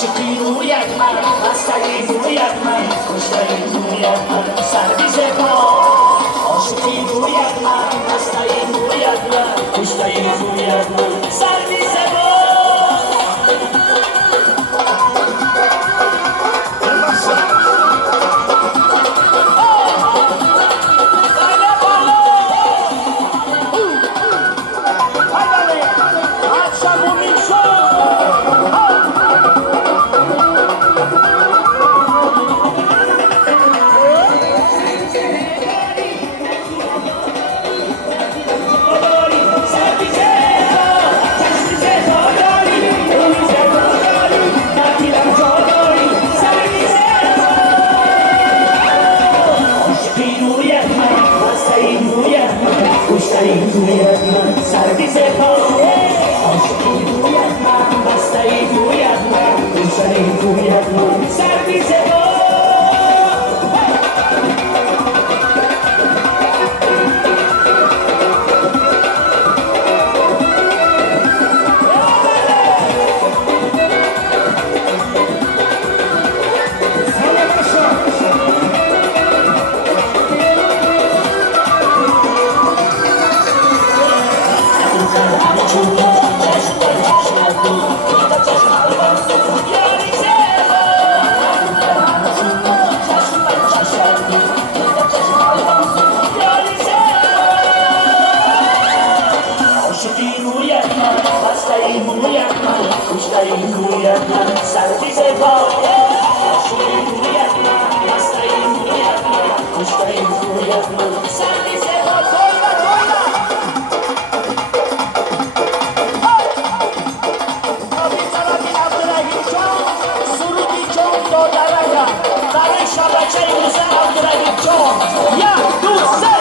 عاشقی رویت من مستقی رویت من خوشترین رویت من سرویس پا عاشقی رویت من مستقی رویت من خوشترین رویت من سرویس پا خوشترین رویت من سرویس پا عاشقی رویت من بستری رویت من خوشترین رویت من سرویس پا خوشترین رویت من سرویس پا عاشقی رویت من مسترین رویت من خوشترین رویت من سرویس پا تویلا نبی طرفی عبدالرحیم جان سرودی جان دادرگم برای شبکه روز عبدالرحیم جان یک دو سه